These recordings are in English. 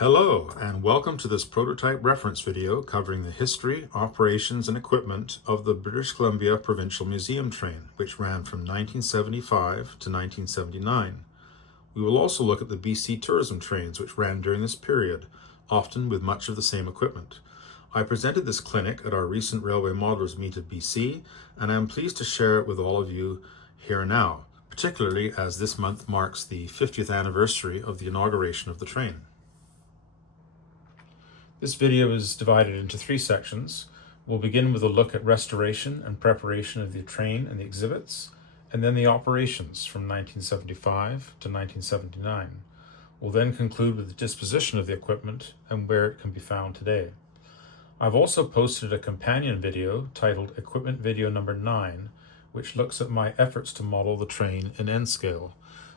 Hello, and welcome to this prototype reference video covering the history, operations, and equipment of the British Columbia Provincial Museum Train, which ran from 1975 to 1979. We will also look at the BC tourism trains, which ran during this period, often with much of the same equipment. I presented this clinic at our recent Railway Modelers Meet of BC, and I am pleased to share it with all of you here now, particularly as this month marks the 50th anniversary of the inauguration of the train. This video is divided into three sections. We'll begin with a look at restoration and preparation of the train and the exhibits, and then the operations from 1975 to 1979. We'll then conclude with the disposition of the equipment and where it can be found today. I've also posted a companion video titled Equipment Video Number 9, which looks at my efforts to model the train in N scale.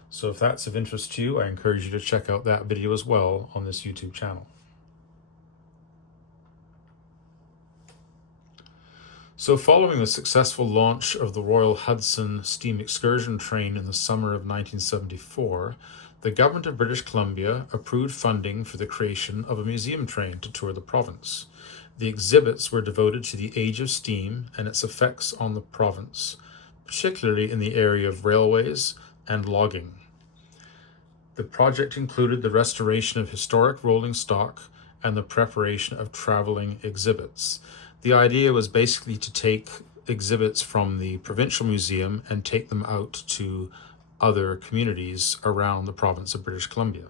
So if that's of interest to you, I encourage you to check out that video as well on this YouTube channel. So following the successful launch of the Royal Hudson Steam Excursion Train in the summer of 1974, the Government of British Columbia approved funding for the creation of a museum train to tour the province. The exhibits were devoted to the age of steam and its effects on the province, particularly in the area of railways and logging. The project included the restoration of historic rolling stock and the preparation of traveling exhibits. The idea was basically to take exhibits from the Provincial Museum and take them out to other communities around the province of British Columbia.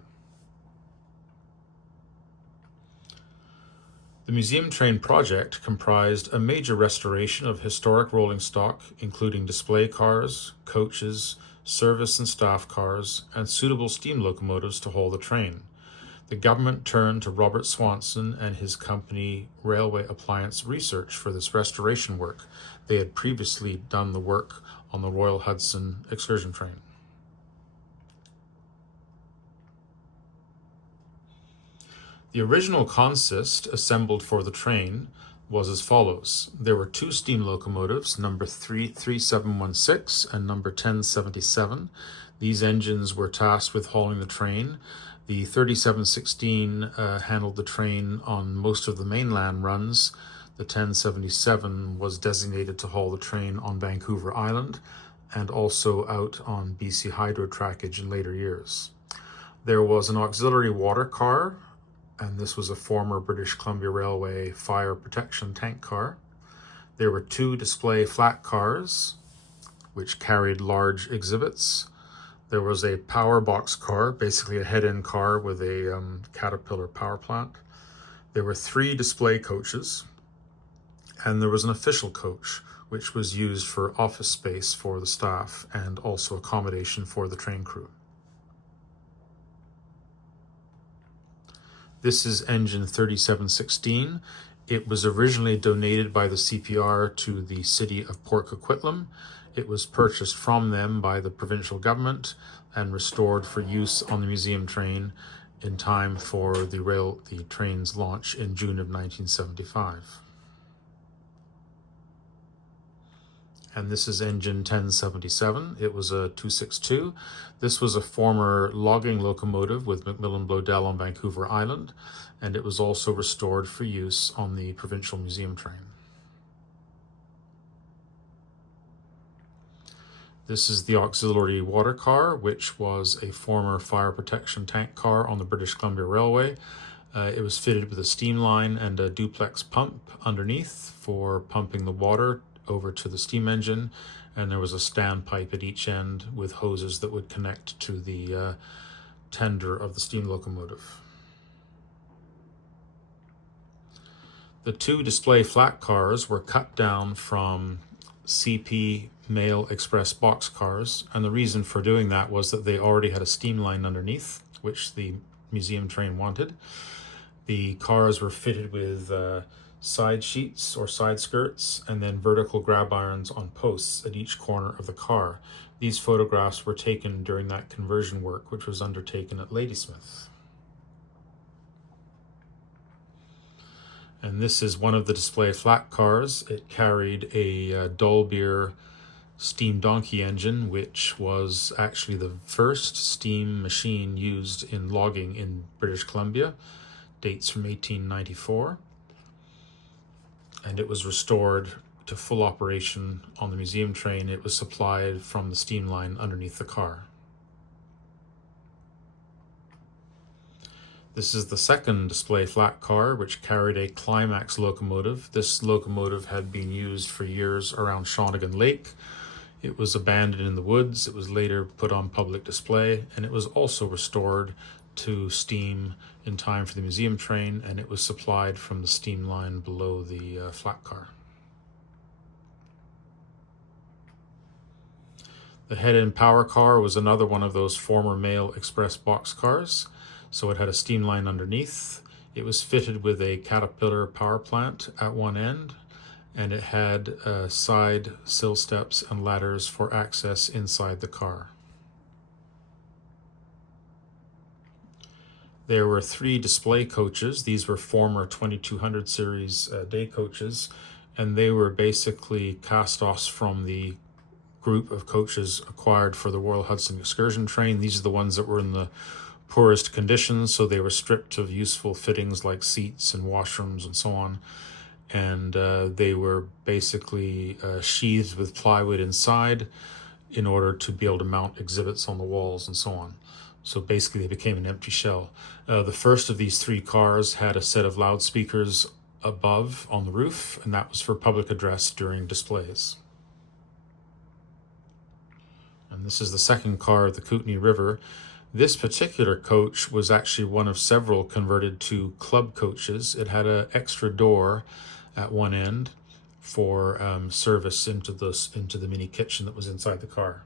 The museum train project comprised a major restoration of historic rolling stock, including display cars, coaches, service and staff cars, and suitable steam locomotives to haul the train. The government turned to Robert Swanson and his company Railway Appliance Research for this restoration work. They had previously done the work on the Royal Hudson Excursion Train. The original consist assembled for the train was as follows. There were two steam locomotives, number 3716 and number 1077. These engines were tasked with hauling the train. The 3716 handled the train on most of the mainland runs. The 1077 was designated to haul the train on Vancouver Island and also out on BC Hydro trackage in later years. There was an auxiliary water car, and this was a former British Columbia Railway fire protection tank car. There were two display flat cars, which carried large exhibits. There was a power box car, basically a head-end car with a Caterpillar power plant. There were three display coaches, and there was an official coach, which was used for office space for the staff and also accommodation for the train crew. This is engine 3716. It was originally donated by the CPR to the city of Port Coquitlam. It was purchased from them by the provincial government and restored for use on the museum train in time for the train's launch in June of 1975. And this is engine 1077. It was a 262. This was a former logging locomotive with Macmillan Bloedel on Vancouver Island, and it was also restored for use on the Provincial Museum Train. This is the auxiliary water car, which was a former fire protection tank car on the British Columbia Railway. It was fitted with a steam line and a duplex pump underneath for pumping the water over to the steam engine, and there was a standpipe at each end with hoses that would connect to the tender of the steam locomotive. The two display flat cars were cut down from CP Mail Express boxcars, and the reason for doing that was that they already had a steam line underneath, which the museum train wanted. The cars were fitted with side sheets or side skirts and then vertical grab irons on posts at each corner of the car. These photographs were taken during that conversion work, which was undertaken at Ladysmith. And this is one of the display flat cars. It carried a Dolbeer steam donkey engine, which was actually the first steam machine used in logging in British Columbia. dates from 1894, and it was restored to full operation on the museum train. It was supplied from the steam line underneath the car. This is the second display flat car, which carried a climax locomotive. This locomotive had been used for years around Shawnigan Lake. It was abandoned in the woods. It was later put on public display, and it was also restored to steam in time for the museum train, and it was supplied from the steam line below the flat car. The head-end power car was another one of those former mail express box cars. So it had a steam line underneath. It was fitted with a Caterpillar power plant at one end, and it had side sill steps and ladders for access inside the car. There were 3 display coaches. These were former 2200 series day coaches, and they were basically cast-offs from the group of coaches acquired for the Royal Hudson Excursion Train. These are the ones that were in the poorest conditions, so they were stripped of useful fittings like seats and washrooms and so on, and they were basically sheathed with plywood inside in order to be able to mount exhibits on the walls and so on. So basically they became an empty shell. The first of these 3 cars had a set of loudspeakers above on the roof, and that was for public address during displays. And this is the second car of the Kootenay River. This particular coach was actually one of several converted to club coaches. It had an extra door at one end for service into the mini kitchen that was inside the car.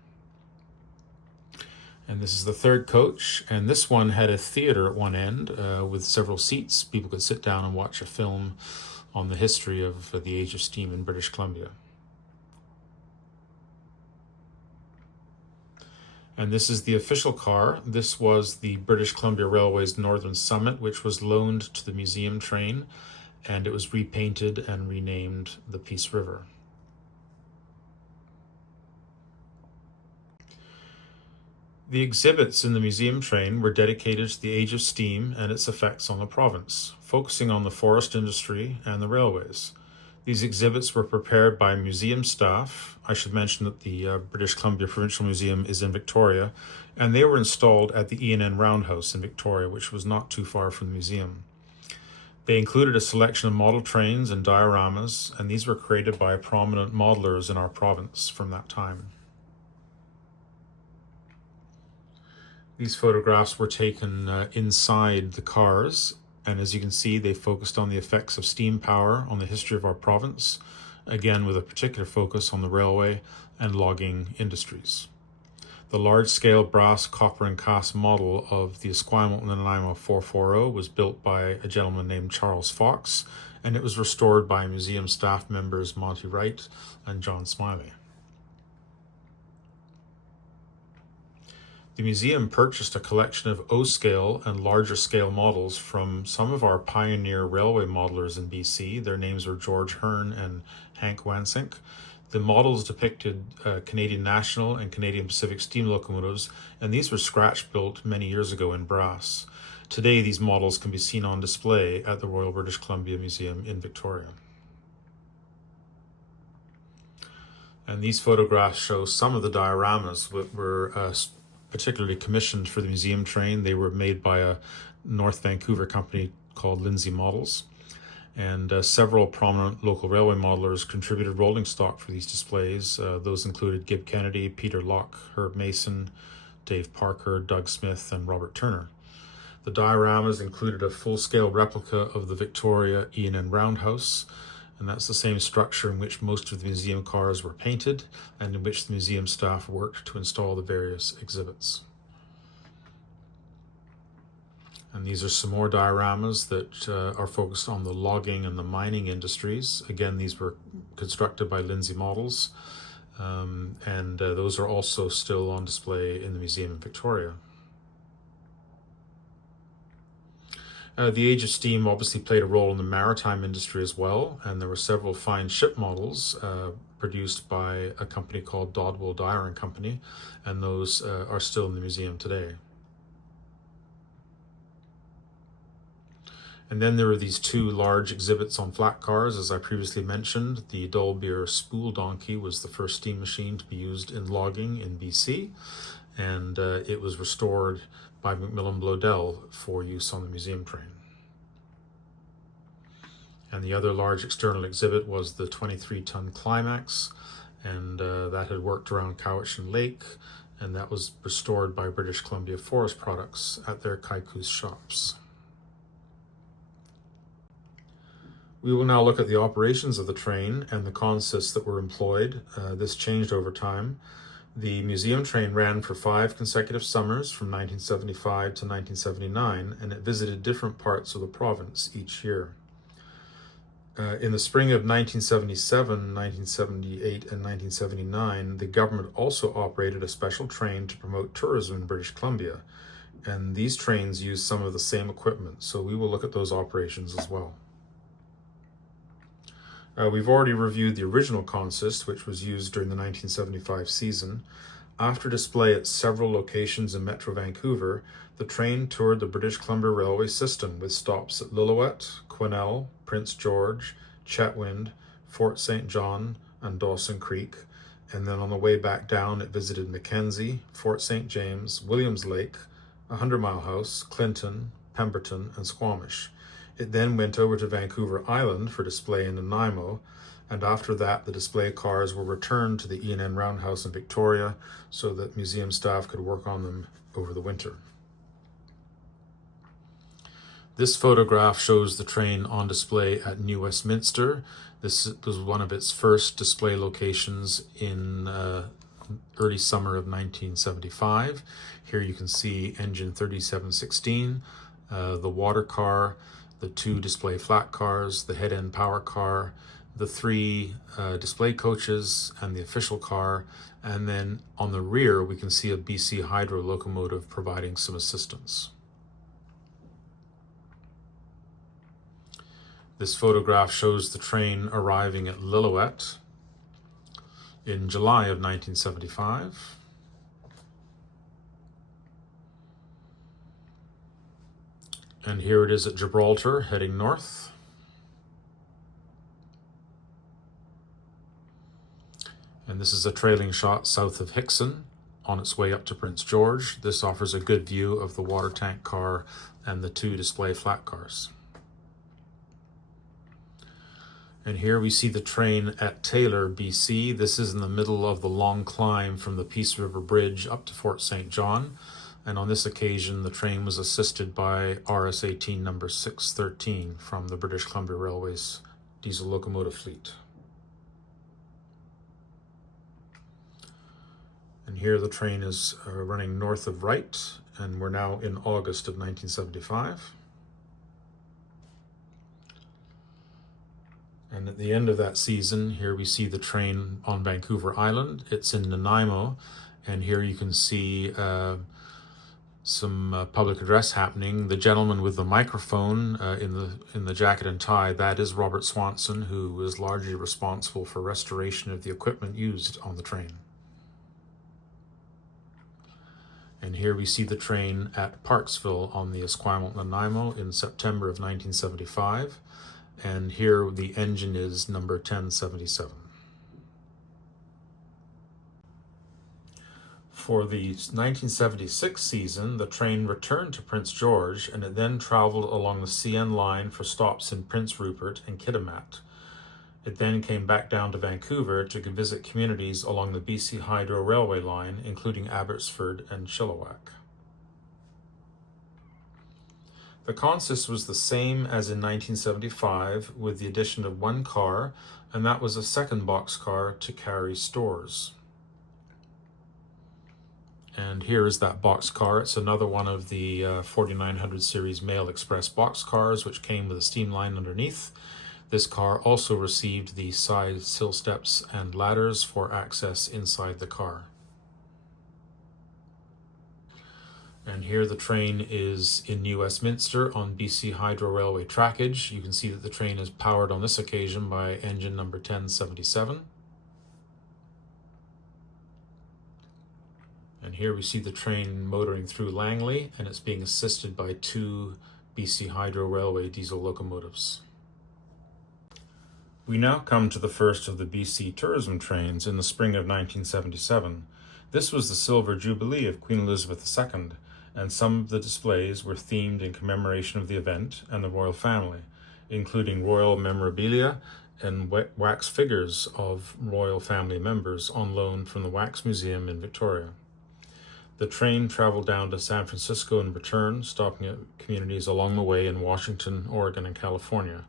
And this is the third coach, and this one had a theater at one end with several seats. People could sit down and watch a film on the history of the age of steam in British Columbia. And this is the official car. This was the British Columbia Railway's Northern Summit, which was loaned to the museum train, and it was repainted and renamed the Peace River. The exhibits in the museum train were dedicated to the age of steam and its effects on the province, focusing on the forest industry and the railways. These exhibits were prepared by museum staff. I should mention that the British Columbia Provincial Museum is in Victoria, and they were installed at the E&N Roundhouse in Victoria, which was not too far from the museum. They included a selection of model trains and dioramas, and these were created by prominent modelers in our province from that time. These photographs were taken inside the cars, and as you can see, they focused on the effects of steam power on the history of our province, again with a particular focus on the railway and logging industries. The large-scale brass, copper, and cast model of the Esquimalt Nanaimo 440 was built by a gentleman named Charles Fox, and it was restored by museum staff members Monty Wright and John Smiley. The museum purchased a collection of O-scale and larger scale models from some of our pioneer railway modelers in BC. Their names were George Hearn and Hank Wansink. The models depicted Canadian National and Canadian Pacific steam locomotives, and these were scratch built many years ago in brass. Today, these models can be seen on display at the Royal British Columbia Museum in Victoria. And these photographs show some of the dioramas that were particularly commissioned for the museum train. They were made by a North Vancouver company called Lindsay Models. And several prominent local railway modelers contributed rolling stock for these displays. Those included Gib Kennedy, Peter Locke, Herb Mason, Dave Parker, Doug Smith, and Robert Turner. The dioramas included a full-scale replica of the Victoria E&N Roundhouse, and that's the same structure in which most of the museum cars were painted and in which the museum staff worked to install the various exhibits. And these are some more dioramas that are focused on the logging and the mining industries. Again, these were constructed by Lindsay Models, and those are also still on display in the museum in Victoria. The age of steam obviously played a role in the maritime industry as well, and there were several fine ship models produced by a company called Dodwell Dyer and Company, and those are still in the museum today. And then there were these two large exhibits on flat cars, as I previously mentioned. The Dolbear spool donkey was the first steam machine to be used in logging in BC, and it was restored by Macmillan Bloedel for use on the museum train. And the other large external exhibit was the 23-ton Climax, and that had worked around Cowichan Lake, and that was restored by British Columbia Forest Products at their Kaikous shops. We will now look at the operations of the train and the consists that were employed. This changed over time. The museum train ran for 5 consecutive summers from 1975 to 1979, and it visited different parts of the province each year. In the spring of 1977, 1978, and 1979, the government also operated a special train to promote tourism in British Columbia, and these trains used some of the same equipment, so we will look at those operations as well. We've already reviewed the original consist, which was used during the 1975 season. After display at several locations in Metro Vancouver, the train toured the British Columbia railway system with stops at Lillooet, Quesnel, Prince George, Chetwynd, Fort St. John, and Dawson Creek. And then on the way back down, it visited Mackenzie, Fort St. James, Williams Lake, 100 Mile House, Clinton, Pemberton, and Squamish. It then went over to Vancouver Island for display in Nanaimo, and after that the display cars were returned to the E&N Roundhouse in Victoria so that museum staff could work on them over the winter. This photograph shows the train on display at New Westminster. This was one of its first display locations in early summer of 1975. Here you can see engine 3716, the water car, the 2 display flat cars, the head-end power car, the 3 display coaches, and the official car. And then on the rear, we can see a BC Hydro locomotive providing some assistance. This photograph shows the train arriving at Lillooet in July of 1975. And here it is at Gibraltar, heading north. And this is a trailing shot south of Hickson on its way up to Prince George. This offers a good view of the water tank car and the 2 display flat cars. And here we see the train at Taylor, BC. This is in the middle of the long climb from the Peace River Bridge up to Fort St. John. And on this occasion, the train was assisted by RS-18 number 613 from the British Columbia Railways diesel locomotive fleet. And here the train is running north of Wright, and we're now in August of 1975. And at the end of that season, here we see the train on Vancouver Island. It's in Nanaimo, and here you can see some public address happening. The gentleman with the microphone in the jacket and tie, that is Robert Swanson, who was largely responsible for restoration of the equipment used on the train. And here we see the train at Parksville on the Esquimalt Nanaimo in September of 1975. And here the engine is number 1077. For the 1976 season, the train returned to Prince George, and it then traveled along the CN line for stops in Prince Rupert and Kitimat. It then came back down to Vancouver to visit communities along the BC Hydro Railway line, including Abbotsford and Chilliwack. The consist was the same as in 1975, with the addition of 1 car, and that was a second boxcar to carry stores. And here is that boxcar. It's another one of the 4900 series Mail Express boxcars, which came with a steam line underneath. This car also received the side sill steps and ladders for access inside the car. And here the train is in New Westminster on BC Hydro Railway trackage. You can see that the train is powered on this occasion by engine number 1077. And here we see the train motoring through Langley, and it's being assisted by 2 BC Hydro Railway diesel locomotives. We now come to the first of the BC tourism trains in the spring of 1977. This was the Silver Jubilee of Queen Elizabeth II, and some of the displays were themed in commemoration of the event and the royal family, including royal memorabilia and wax figures of royal family members on loan from the Wax Museum in Victoria. The train traveled down to San Francisco and returned, stopping at communities along the way in Washington, Oregon, and California.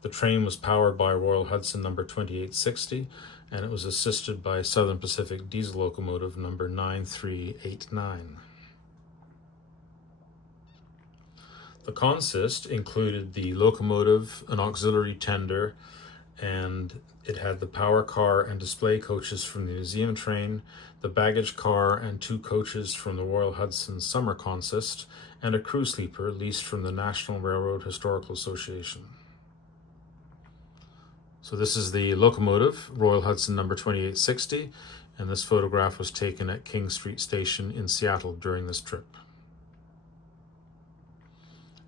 The train was powered by Royal Hudson number 2860, and it was assisted by Southern Pacific diesel locomotive number 9389. The consist included the locomotive, an auxiliary tender, and it had the power car and display coaches from the museum train, the baggage car and 2 coaches from the Royal Hudson Summer Consist, and a crew sleeper leased from the National Railroad Historical Association. So this is the locomotive, Royal Hudson number 2860, and this photograph was taken at King Street Station in Seattle during this trip.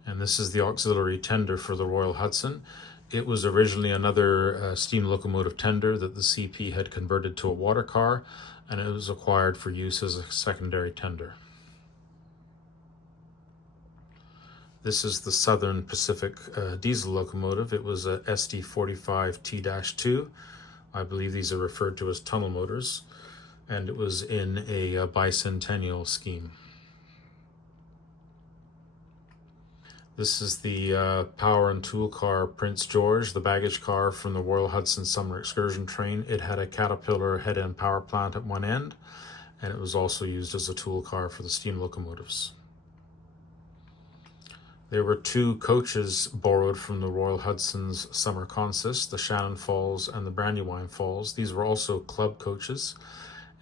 And this is the auxiliary tender for the Royal Hudson. It was originally another steam locomotive tender that the CP had converted to a water car, and it was acquired for use as a secondary tender. This is the Southern Pacific diesel locomotive. It was a SD45T-2. I believe these are referred to as tunnel motors, and it was in a bicentennial scheme. This is the power and tool car Prince George, the baggage car from the Royal Hudson Summer Excursion Train. It had a Caterpillar head-end power plant at one end, and it was also used as a tool car for the steam locomotives. There were 2 coaches borrowed from the Royal Hudson's Summer Consist, the Shannon Falls and the Brandywine Falls. These were also club coaches,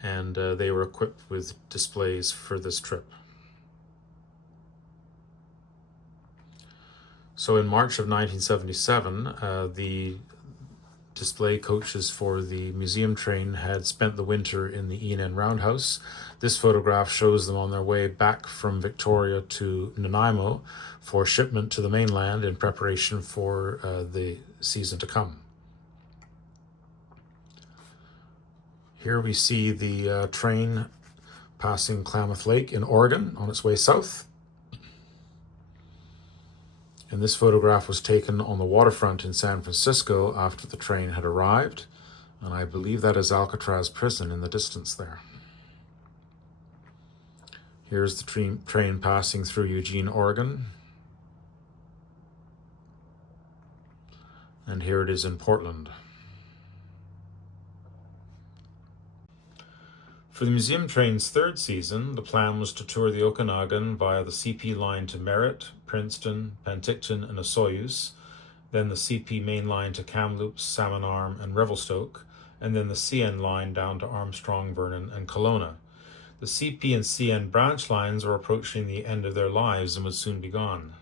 and they were equipped with displays for this trip. So in March of 1977, the display coaches for the museum train had spent the winter in the E&N Roundhouse. This photograph shows them on their way back from Victoria to Nanaimo for shipment to the mainland in preparation for the season to come. Here we see the train passing Klamath Lake in Oregon on its way south. And this photograph was taken on the waterfront in San Francisco after the train had arrived. And I believe that is Alcatraz Prison in the distance there. Here's the train passing through Eugene, Oregon. And here it is in Portland. For the museum train's 3rd season, the plan was to tour the Okanagan via the CP line to Merritt, Princeton, Penticton, and Osoyoos, then the CP main line to Kamloops, Salmon Arm, and Revelstoke, and then the CN line down to Armstrong, Vernon, and Kelowna. The CP and CN branch lines were approaching the end of their lives and would soon be gone.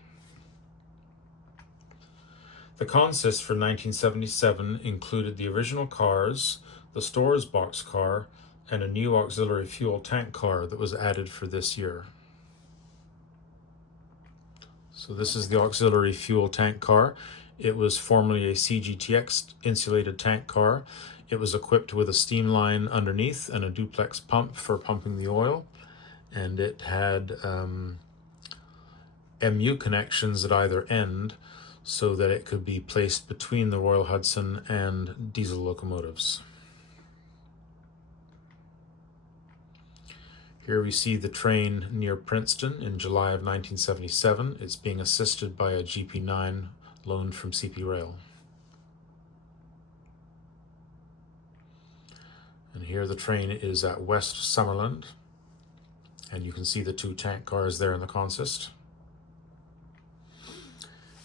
The consist for 1977 included the original cars, the stores box car, and a new auxiliary fuel tank car that was added for this year. So this is the auxiliary fuel tank car. It was formerly a CGTX insulated tank car. It was equipped with a steam line underneath and a duplex pump for pumping the oil. And it had MU connections at either end so that it could be placed between the Royal Hudson and diesel locomotives. Here we see the train near Princeton in July of 1977. It's being assisted by a GP9 loaned from CP Rail. And here the train is at West Summerland. And you can see the 2 tank cars there in the consist.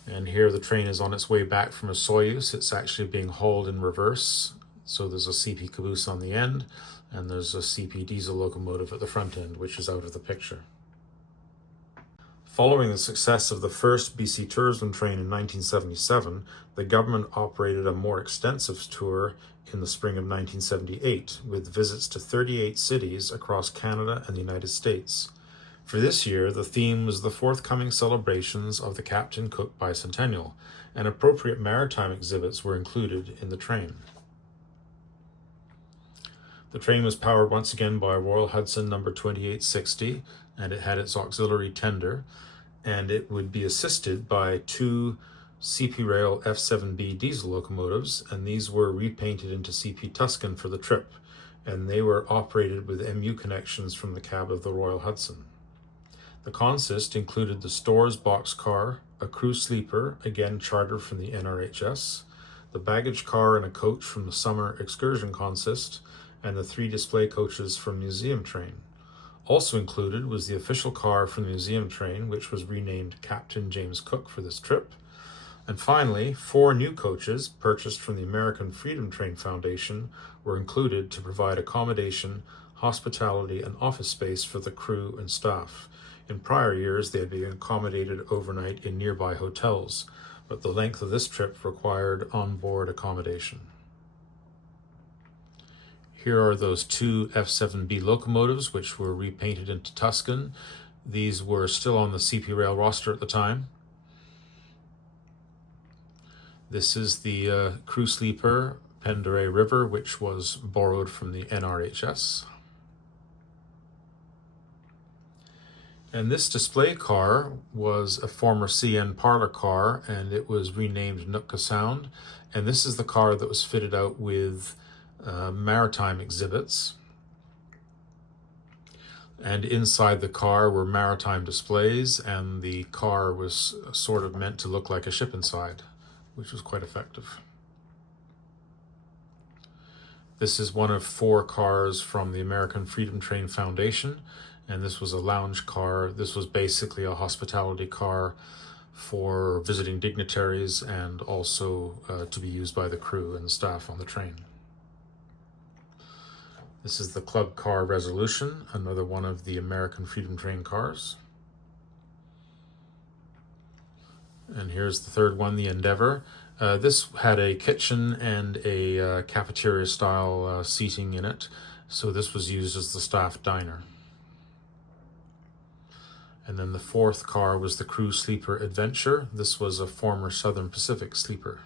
And here the train is on its way back from Osoyoos. It's actually being hauled in reverse. So there's a CP caboose on the end, and there's a CP diesel locomotive at the front end, which is out of the picture. Following the success of the first BC tourism train in 1977, the government operated a more extensive tour in the spring of 1978, with visits to 38 cities across Canada and the United States. For this year, the theme was the forthcoming celebrations of the Captain Cook Bicentennial, and appropriate maritime exhibits were included in the train. The train was powered once again by Royal Hudson number 2860, and it had its auxiliary tender, and it would be assisted by two CP Rail F7B diesel locomotives, and these were repainted into CP Tuscan for the trip, and they were operated with MU connections from the cab of the Royal Hudson. The consist included the Stores boxcar, a crew sleeper, again chartered from the NRHS, the baggage car and a coach from the summer excursion consist, and the 3 display coaches from Museum Train. Also included was the official car from the Museum Train, which was renamed Captain James Cook for this trip. And finally, 4 new coaches purchased from the American Freedom Train Foundation were included to provide accommodation, hospitality, and office space for the crew and staff. In prior years, they had been accommodated overnight in nearby hotels, but the length of this trip required onboard accommodation. Here are those 2 F7B locomotives, which were repainted into Tuscan. These were still on the CP Rail roster at the time. This is the crew sleeper, Penderay River, which was borrowed from the NRHS. And this display car was a former CN parlor car, and it was renamed Nootka Sound. And this is the car that was fitted out with maritime exhibits. And inside the car were maritime displays, and the car was sort of meant to look like a ship inside, which was quite effective. This is one of 4 cars from the American Freedom Train Foundation, and this was a lounge car. This was basically a hospitality car for visiting dignitaries and also to be used by the crew and staff on the train. This is the Club Car Resolution, another one of the American Freedom Train cars. And here's the third one, the Endeavour. This had a kitchen and a cafeteria-style seating in it, so this was used as the staff diner. And then the 4th car was the Crew Sleeper Adventure. This was a former Southern Pacific sleeper.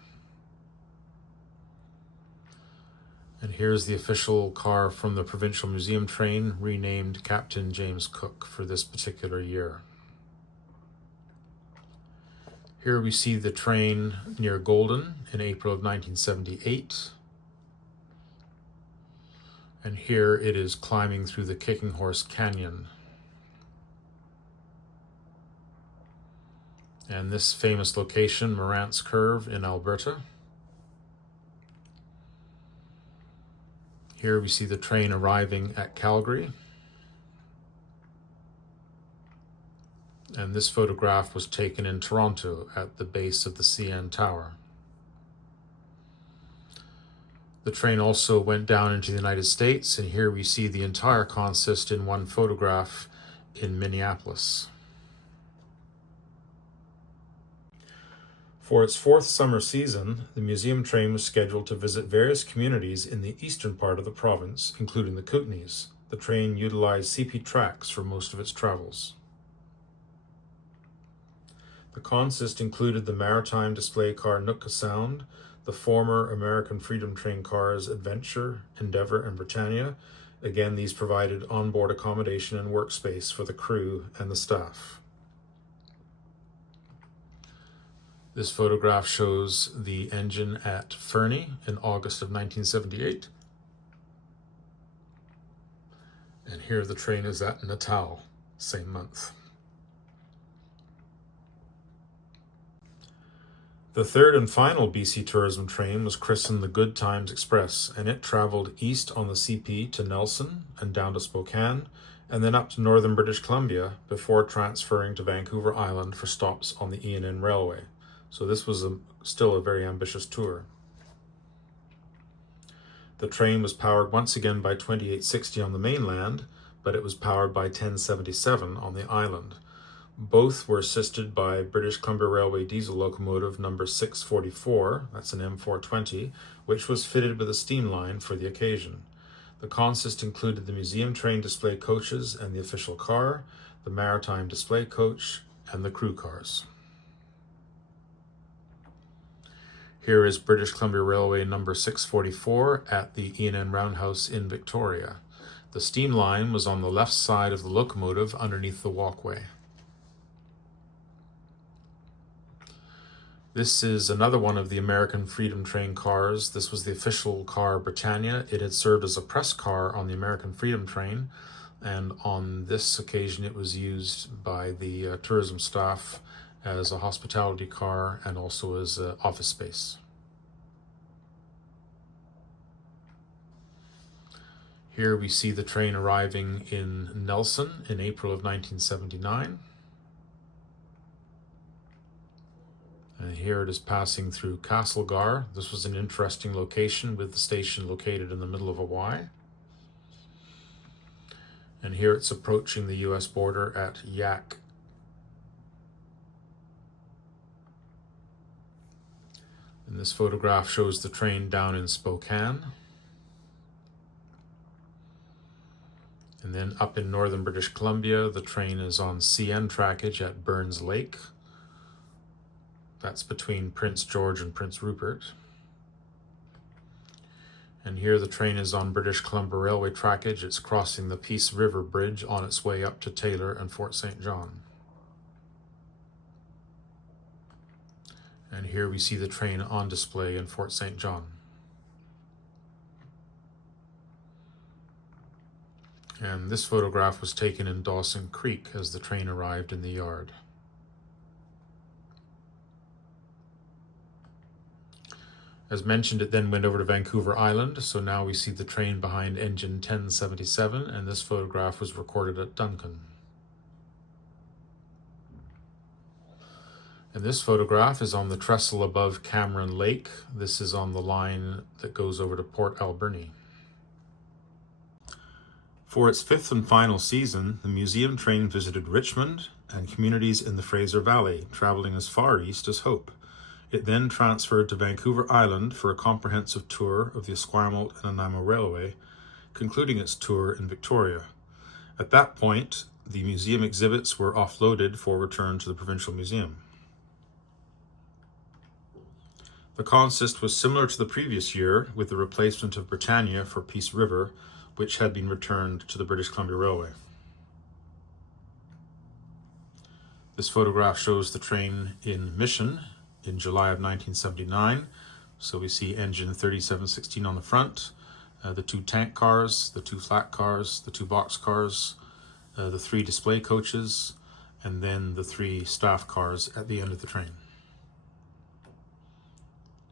And here's the official car from the Provincial Museum Train, renamed Captain James Cook for this particular year. Here we see the train near Golden in April of 1978. And here it is climbing through the Kicking Horse Canyon. And this famous location, Morant's Curve in Alberta. Here we see the train arriving at Calgary. And this photograph was taken in Toronto at the base of the CN Tower. The train also went down into the United States, and here we see the entire consist in one photograph in Minneapolis. For its 4th summer season, the museum train was scheduled to visit various communities in the eastern part of the province, including the Kootenays. The train utilized CP tracks for most of its travels. The consist included the maritime display car Nootka Sound, the former American Freedom Train cars Adventure, Endeavour, and Britannia. Again, these provided onboard accommodation and workspace for the crew and the staff. This photograph shows the engine at Fernie in August of 1978. And here the train is at Natal, same month. The 3rd and final BC tourism train was christened the Good Times Express, and it traveled east on the CP to Nelson and down to Spokane, and then up to northern British Columbia before transferring to Vancouver Island for stops on the ENN Railway. So this was still a very ambitious tour. The train was powered once again by 2860 on the mainland, but it was powered by 1077 on the island. Both were assisted by British Columbia Railway diesel locomotive number 644, that's an M420, which was fitted with a steam line for the occasion. The consist included the museum train display coaches and the official car, the maritime display coach, and the crew cars. Here is British Columbia Railway number 644 at the E&N Roundhouse in Victoria. The steam line was on the left side of the locomotive underneath the walkway. This is another one of the American Freedom Train cars. This was the official car Britannia. It had served as a press car on the American Freedom Train, and on this occasion it was used by the tourism staff as a hospitality car and also as office space. Here we see the train arriving in Nelson in April of 1979. And here it is passing through Castlegar. This was an interesting location with the station located in the middle of a Y. And here it's approaching the US border at Yak. And this photograph shows the train down in Spokane. And then up in northern British Columbia, the train is on CN trackage at Burns Lake. That's between Prince George and Prince Rupert. And here the train is on British Columbia Railway trackage. It's crossing the Peace River Bridge on its way up to Taylor and Fort St. John. And here we see the train on display in Fort St. John. And this photograph was taken in Dawson Creek as the train arrived in the yard. As mentioned, it then went over to Vancouver Island, so now we see the train behind engine 1077, and this photograph was recorded at Duncan. And this photograph is on the trestle above Cameron Lake. This is on the line that goes over to Port Alberni. For its fifth and final season, the museum train visited Richmond and communities in the Fraser Valley, traveling as far east as Hope. It then transferred to Vancouver Island for a comprehensive tour of the Esquimalt and Nanaimo Railway, concluding its tour in Victoria. At that point, the museum exhibits were offloaded for return to the Provincial Museum. The consist was similar to the previous year, with the replacement of Britannia for Peace River, which had been returned to the British Columbia Railway. This photograph shows the train in Mission in July of 1979. So we see engine 3716 on the front, the two tank cars, the two flat cars, the two box cars, the three display coaches, and then the three staff cars at the end of the train.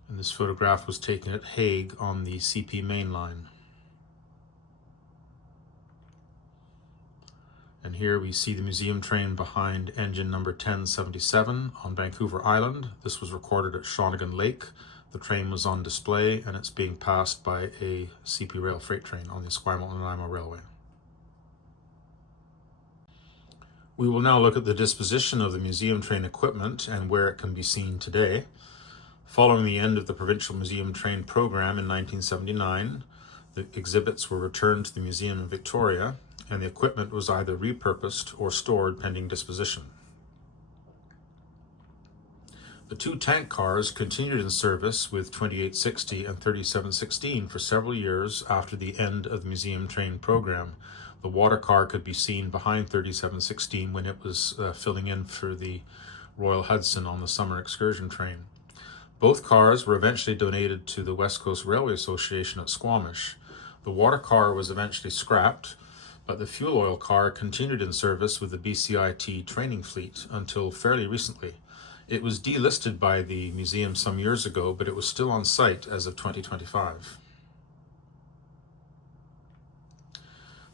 And this photograph was taken at Hague on the CP main line. And here we see the museum train behind engine number 1077 on Vancouver Island. This was recorded at Shawnigan Lake. The train was on display and it's being passed by a CP rail freight train on the Esquimalt and Nanaimo Railway. We will now look at the disposition of the museum train equipment and where it can be seen today. Following the end of the Provincial Museum Train program in 1979, the exhibits were returned to the museum in Victoria, and the equipment was either repurposed or stored pending disposition. The two tank cars continued in service with 2860 and 3716 for several years after the end of the museum train program. The water car could be seen behind 3716 when it was filling in for the Royal Hudson on the summer excursion train. Both cars were eventually donated to the West Coast Railway Association at Squamish. The water car was eventually scrapped, but the fuel oil car continued in service with the BCIT training fleet until fairly recently. It was delisted by the museum some years ago, but it was still on site as of 2025.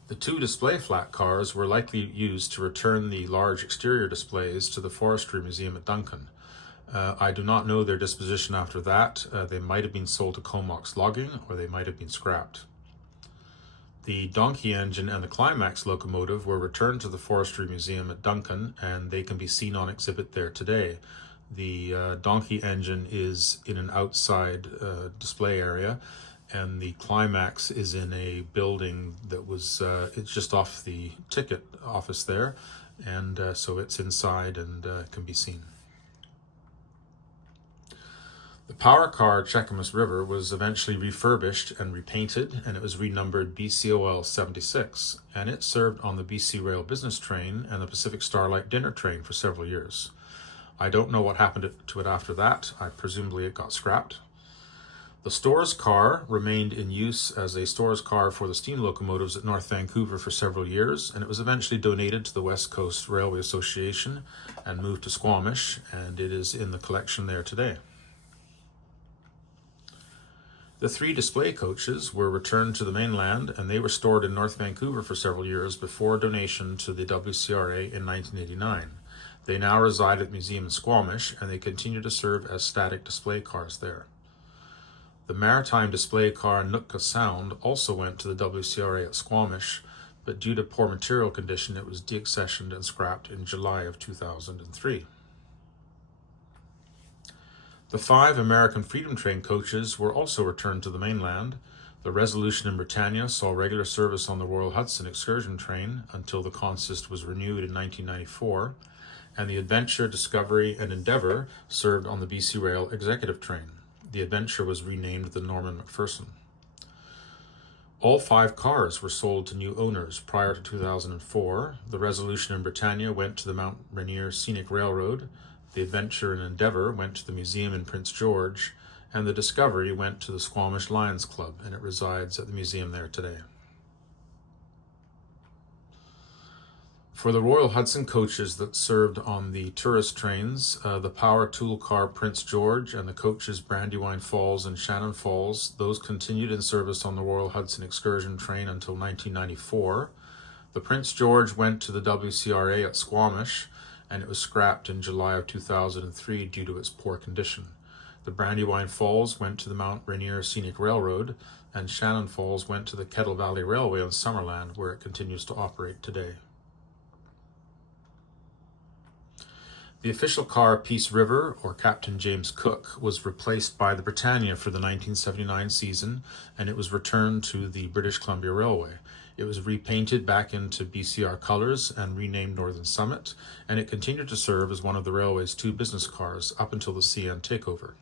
The two display flat cars were likely used to return the large exterior displays to the Forestry Museum at Duncan. I do not know their disposition after that. They might have been sold to Comox Logging, or they might have been scrapped. The donkey engine and the climax locomotive were returned to the Forestry Museum at Duncan, and they can be seen on exhibit there today. The donkey engine is in an outside display area, and the climax is in a building that was, it's just off the ticket office there, and so it's inside and can be seen. The power car Cheakamus River was eventually refurbished and repainted, and it was renumbered BCOL 76, and it served on the BC Rail business train and the Pacific Starlight dinner train for several years. I don't know what happened to it after that. Presumably it got scrapped. The stores car remained in use as a stores car for the steam locomotives at North Vancouver for several years, and it was eventually donated to the West Coast Railway Association and moved to Squamish, and it is in the collection there today. The 3 display coaches were returned to the mainland, and they were stored in North Vancouver for several years before donation to the WCRA in 1989. They now reside at the museum in Squamish, and they continue to serve as static display cars there. The maritime display car Nootka Sound also went to the WCRA at Squamish, but due to poor material condition, it was deaccessioned and scrapped in July of 2003. The 5 American Freedom Train coaches were also returned to the mainland. The Resolution in Britannia saw regular service on the Royal Hudson excursion train until the consist was renewed in 1994, and the Adventure, Discovery, and Endeavour served on the BC Rail executive train. The Adventure was renamed the Norman McPherson. All 5 cars were sold to new owners prior to 2004. The Resolution in Britannia went to the Mount Rainier Scenic Railroad, the Adventure and Endeavour went to the museum in Prince George, and the Discovery went to the Squamish Lions Club, and it resides at the museum there today. For the Royal Hudson coaches that served on the tourist trains, the power tool car Prince George and the coaches Brandywine Falls and Shannon Falls, those continued in service on the Royal Hudson excursion train until 1994. The Prince George went to the WCRA at Squamish, and it was scrapped in July of 2003 due to its poor condition. The Brandywine Falls went to the Mount Rainier Scenic Railroad, and Shannon Falls went to the Kettle Valley Railway in Summerland, where it continues to operate today. The official car Peace River, or Captain James Cook, was replaced by the Britannia for the 1979 season, and it was returned to the British Columbia Railway. It was repainted back into BCR colors and renamed Northern Summit, and it continued to serve as one of the railway's 2 business cars up until the CN takeover.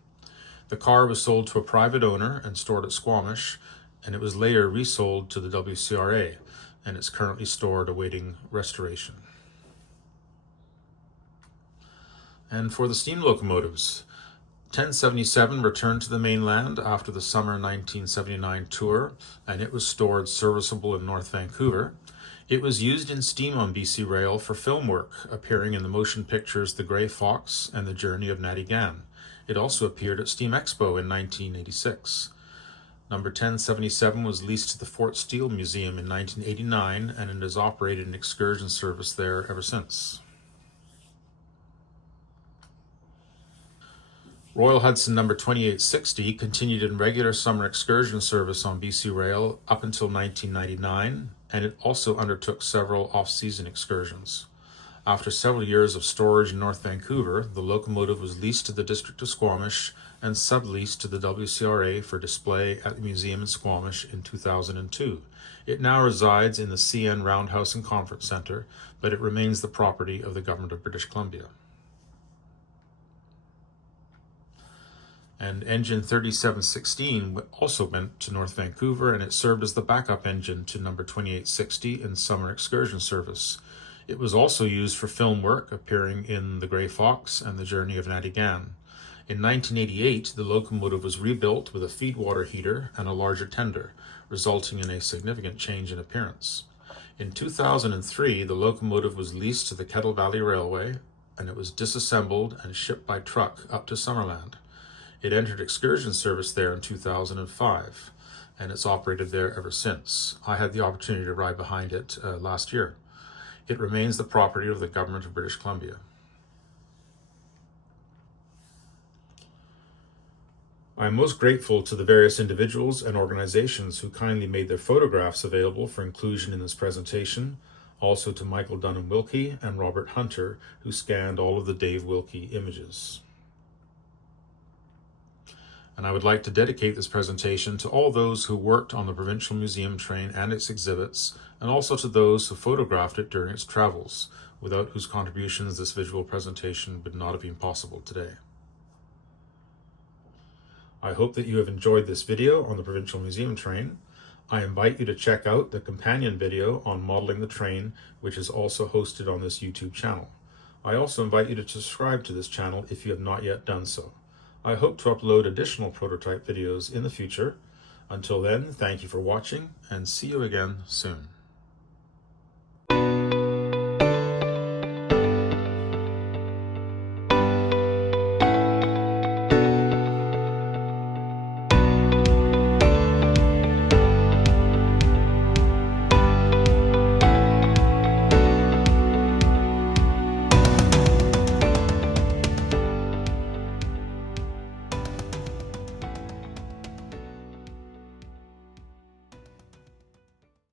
The car was sold to a private owner and stored at Squamish, and it was later resold to the WCRA, and it's currently stored awaiting restoration. And for the steam locomotives, 1077 returned to the mainland after the summer 1979 tour, and it was stored serviceable in North Vancouver. It was used in steam on BC Rail for film work, appearing in the motion pictures The Grey Fox and The Journey of Natty Gann. It also appeared at Steam Expo in 1986. Number 1077 was leased to the Fort Steele Museum in 1989, and it has operated an excursion service there ever since. Royal Hudson number 2860 continued in regular summer excursion service on BC Rail up until 1999, and it also undertook several off-season excursions. After several years of storage in North Vancouver, the locomotive was leased to the District of Squamish and subleased to the WCRA for display at the museum in Squamish in 2002. It now resides in the CN Roundhouse and Conference Centre, but it remains the property of the Government of British Columbia. And engine 3716 also went to North Vancouver, and it served as the backup engine to number 2860 in summer excursion service. It was also used for film work, appearing in The Grey Fox and The Journey of Natty Gann. In 1988, the locomotive was rebuilt with a feed water heater and a larger tender, resulting in a significant change in appearance. In 2003, the locomotive was leased to the Kettle Valley Railway, and it was disassembled and shipped by truck up to Summerland. It entered excursion service there in 2005, and it's operated there ever since. I had the opportunity to ride behind it last year. It remains the property of the Government of British Columbia. I am most grateful to the various individuals and organizations who kindly made their photographs available for inclusion in this presentation, also to Michael Dunham Wilkie and Robert Hunter, who scanned all of the Dave Wilkie images. and I would like to dedicate this presentation to all those who worked on the Provincial Museum Train and its exhibits, and also to those who photographed it during its travels, without whose contributions this visual presentation would not have been possible today. I hope that you have enjoyed this video on the Provincial Museum Train. I invite you to check out the companion video on modeling the train, which is also hosted on this YouTube channel. I also invite you to subscribe to this channel if you have not yet done so. I hope to upload additional prototype videos in the future. Until then, thank you for watching, and see you again soon.